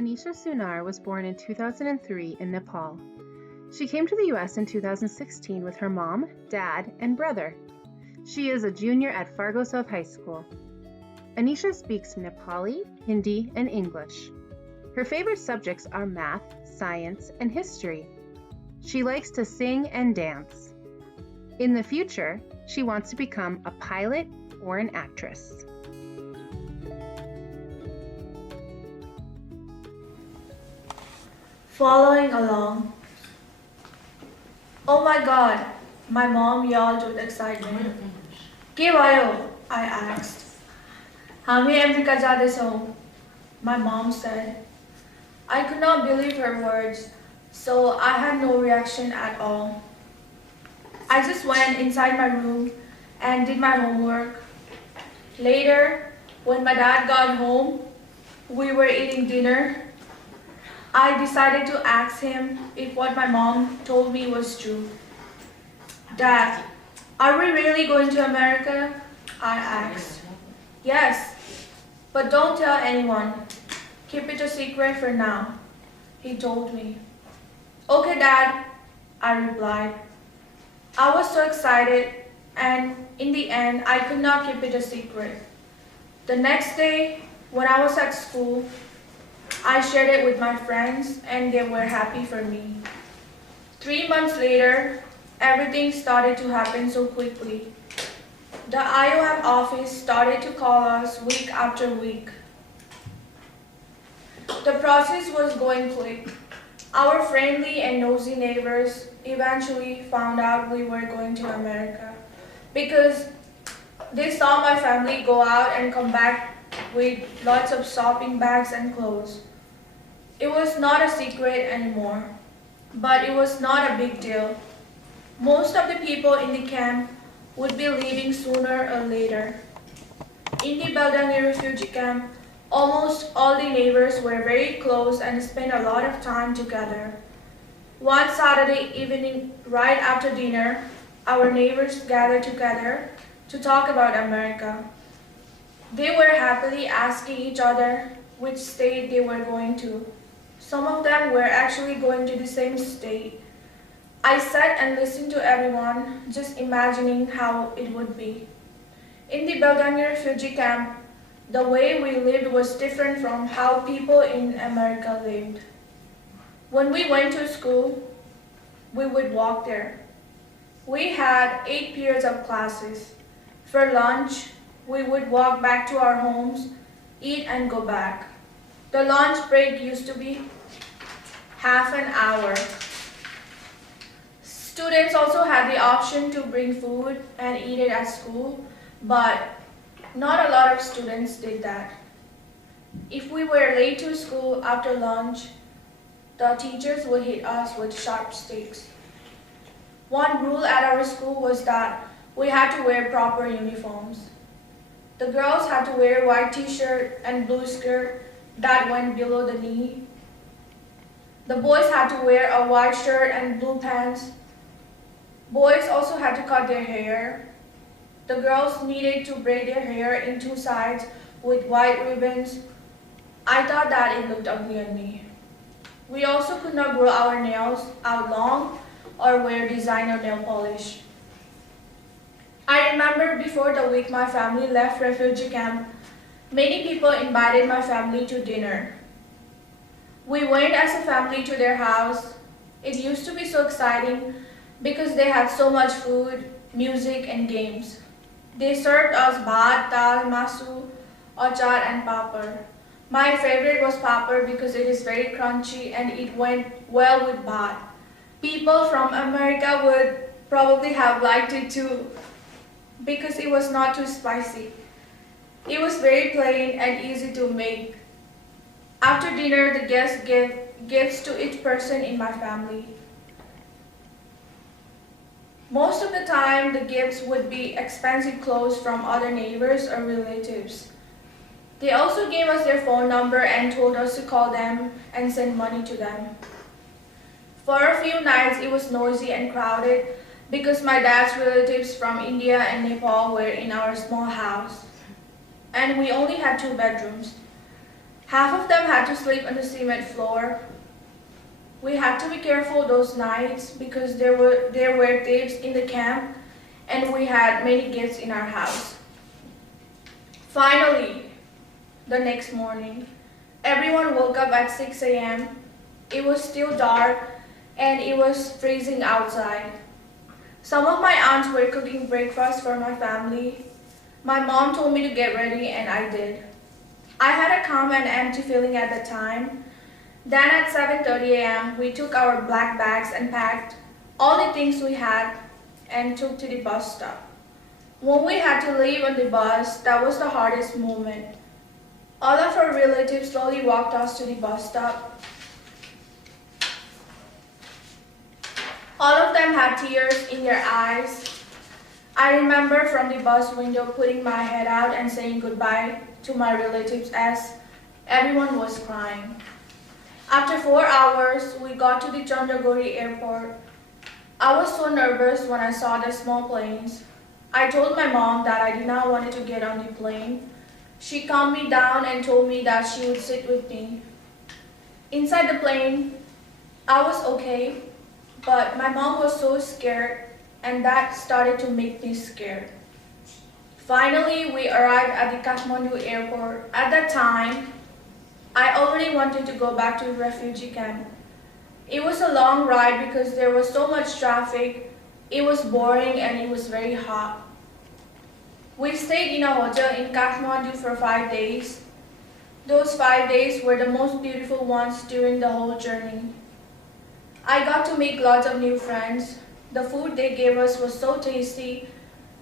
Anisha Sunar was born in 2003 in Nepal. She came to the US in 2016 with her mom, dad, and brother. She is a junior at Fargo South High School. Anisha speaks Nepali, Hindi, and English. Her favorite subjects are math, science, and history. She likes to sing and dance. In the future, she wants to become a pilot or an actress. Following along. Oh my god, my mom yelled with excitement. के भयो? I asked. हामी America जाँदैछौँ, my mom said. I could not believe her words, so I had no reaction at all. I just went inside my room and did my homework. Later, when my dad got home, we were eating dinner. I decided to ask him if what my mom told me was true. Dad, are we really going to America? I asked. Yes, but don't tell anyone. Keep it a secret for now, he told me. Okay, Dad, I replied. I was so excited, and in the end, I could not keep it a secret. The next day, when I was at school, I shared it with my friends, and they were happy for me. 3 months later, everything started to happen so quickly. The IOM office started to call us week after week. The process was going quick. Our friendly and nosy neighbors eventually found out we were going to America because they saw my family go out and come back with lots of shopping bags and clothes. It was not a secret anymore, but it was not a big deal. Most of the people in the camp would be leaving sooner or later. In the Baldangi refugee camp, almost all the neighbors were very close and spent a lot of time together. One Saturday evening, right after dinner, our neighbors gathered together to talk about America. They were happily asking each other which state they were going to. Some of them were actually going to the same state. I sat and listened to everyone, just imagining how it would be. In the Baldangi refugee camp, the way we lived was different from how people in America lived. When we went to school, we would walk there. We had 8 periods of classes. For lunch, we would walk back to our homes, eat and go back. The lunch break used to be half an hour. Students also had the option to bring food and eat it at school, but not a lot of students did that. If we were late to school after lunch, the teachers would hit us with sharp sticks. One rule at our school was that we had to wear proper uniforms. The girls had to wear white t-shirt and blue skirt that went below the knee. The boys had to wear a white shirt and blue pants. Boys also had to cut their hair. The girls needed to braid their hair in 2 sides with white ribbons. I thought that it looked ugly on me. We also could not grow our nails out long or wear designer nail polish. I remember before the week my family left refugee camp, many people invited my family to dinner. We went as a family to their house. It used to be so exciting because they had so much food, music, and games. They served us bhat, dal, masu, achar, and papad. My favorite was papad because it is very crunchy and it went well with bhat. People from America would probably have liked it too because it was not too spicy. It was very plain and easy to make. After dinner, the guests gave gifts to each person in my family. Most of the time, the gifts would be expensive clothes from other neighbors or relatives. They also gave us their phone number and told us to call them and send money to them. For a few nights, it was noisy and crowded because my dad's relatives from India and Nepal were in our small house, and we only had 2 bedrooms. Half of them had to sleep on the cement floor. We had to be careful those nights because there were thieves in the camp and we had many gifts in our house. Finally, the next morning, everyone woke up at 6 a.m. It was still dark and it was freezing outside. Some of my aunts were cooking breakfast for my family. My mom told me to get ready and I did. I had a calm and empty feeling at the time. Then at 7:30 a.m. we took our black bags and packed all the things we had and took to the bus stop. When we had to leave on the bus, that was the hardest moment. All of our relatives slowly walked us to the bus stop. All of them had tears in their eyes. I remember from the bus window putting my head out and saying goodbye to my relatives as everyone was crying. After 4 hours, we got to the Chandraguri airport. I was so nervous when I saw the small planes. I told my mom that I did not want to get on the plane. She calmed me down and told me that she would sit with me. Inside the plane, I was okay, but my mom was so scared and that started to make me scared. Finally, we arrived at the Kathmandu airport. At that time, I already wanted to go back to the refugee camp. It was a long ride because there was so much traffic. It was boring and it was very hot. We stayed in a hotel in Kathmandu for 5 days. Those 5 days were the most beautiful ones during the whole journey. I got to make lots of new friends. The food they gave us was so tasty.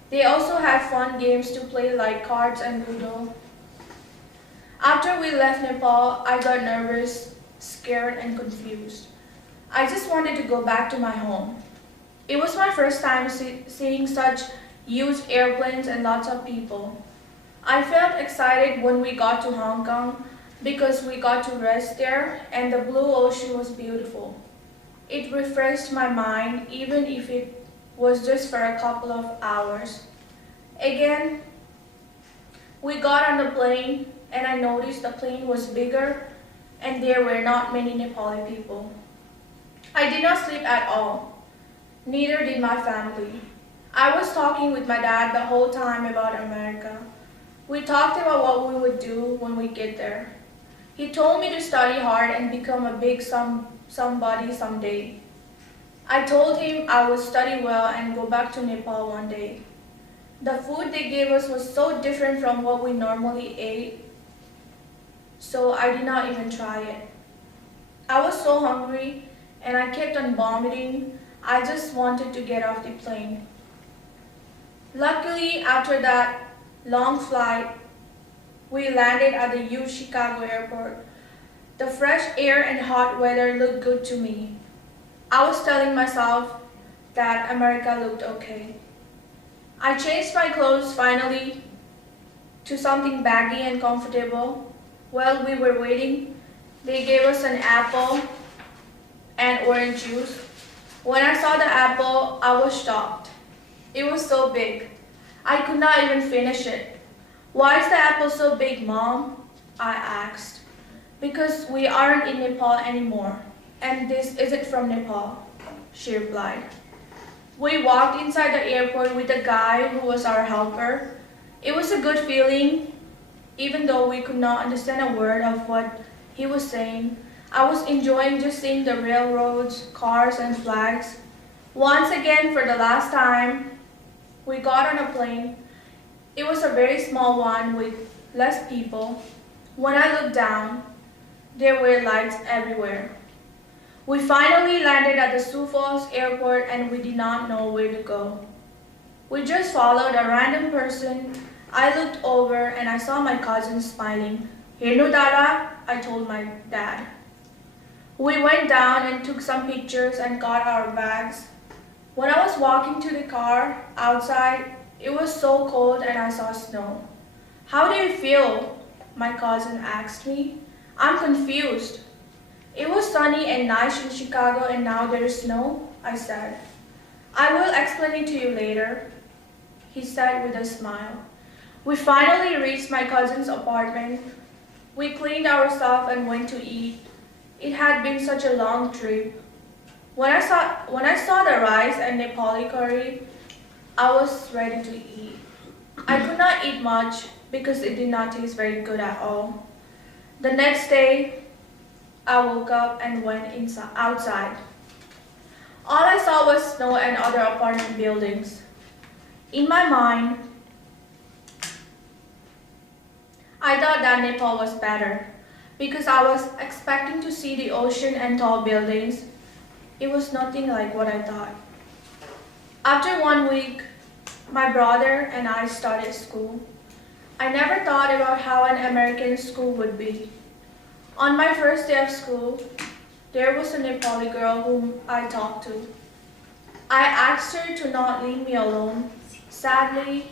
They also had fun games to play like cards and Ludo. After we left Nepal, I got nervous, scared, and confused. I just wanted to go back to my home. It was my first time seeing such huge airplanes and lots of people. I felt excited when we got to Hong Kong because we got to rest there and the blue ocean was beautiful. It refreshed my mind even if it was just for a couple of hours. Again, we got on the plane and I noticed the plane was bigger and there were not many Nepali people. I did not sleep at all. Neither did my family. I was talking with my dad the whole time about America. We talked about what we would do when we get there. He told me to study hard and become a big somebody someday. I told him I would study well and go back to Nepal one day. The food they gave us was so different from what we normally ate, so I did not even try it. I was so hungry and I kept on vomiting. I just wanted to get off the plane. Luckily, after that long flight, we landed at the huge Chicago airport. The fresh air and hot weather looked good to me. I was telling myself that America looked okay. I changed my clothes finally to something baggy and comfortable. While we were waiting, they gave us an apple and orange juice. When I saw the apple, I was shocked. It was so big. I could not even finish it. "Why is the apple so big, Mom?" I asked. "Because we aren't in Nepal anymore, and this isn't from Nepal," she replied. We walked inside the airport with the guy who was our helper. It was a good feeling, even though we could not understand a word of what he was saying. I was enjoying just seeing the railroads, cars, and flags. Once again, for the last time, we got on a plane. It was a very small one with less people. When I looked down, there were lights everywhere. We finally landed at the Sioux Falls airport and we did not know where to go. We just followed a random person. I looked over and I saw my cousin smiling. "Hirnu Dada," I told my dad. We went down and took some pictures and got our bags. When I was walking to the car outside, it was so cold and I saw snow. "How do you feel?" my cousin asked me. "I'm confused." "It was sunny and nice in Chicago and now there is snow," I said. "I will explain it to you later," he said with a smile. We finally reached my cousin's apartment. We cleaned our stuff and went to eat. It had been such a long trip. When I saw the rice and Nepali curry, I was ready to eat. I could not eat much because it did not taste very good at all. The next day, I woke up and went outside. All I saw was snow and other apartment buildings. In my mind, I thought that Nepal was better because I was expecting to see the ocean and tall buildings. It was nothing like what I thought. After 1 week, my brother and I started school. I never thought about how an American school would be. On my first day of school, there was a Nepali girl whom I talked to. I asked her to not leave me alone. Sadly,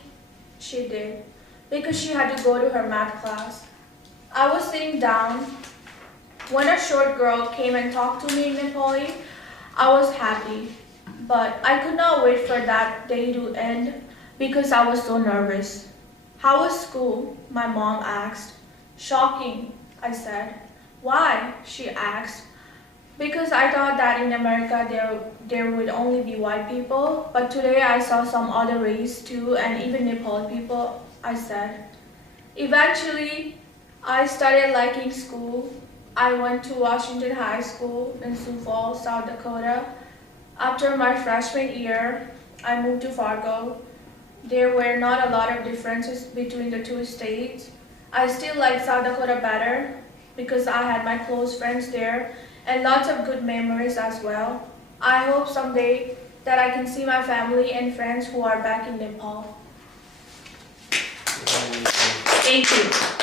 she did, because she had to go to her math class. I was sitting down when a short girl came and talked to me in Nepali. I was happy, but I could not wait for that day to end because I was so nervous. How was school? My mom asked. Shocking, I said. Why? She asked. Because I thought that in America there would only be white people, but today I saw some other race too, and even Nepali people, I said. Eventually, I started liking school. I went to Washington High School in Sioux Falls, South Dakota. After my freshman year, I moved to Fargo. There were not a lot of differences between the two states. I still like South Dakota better because I had my close friends there and lots of good memories as well. I hope someday that I can see my family and friends who are back in Nepal. Thank you.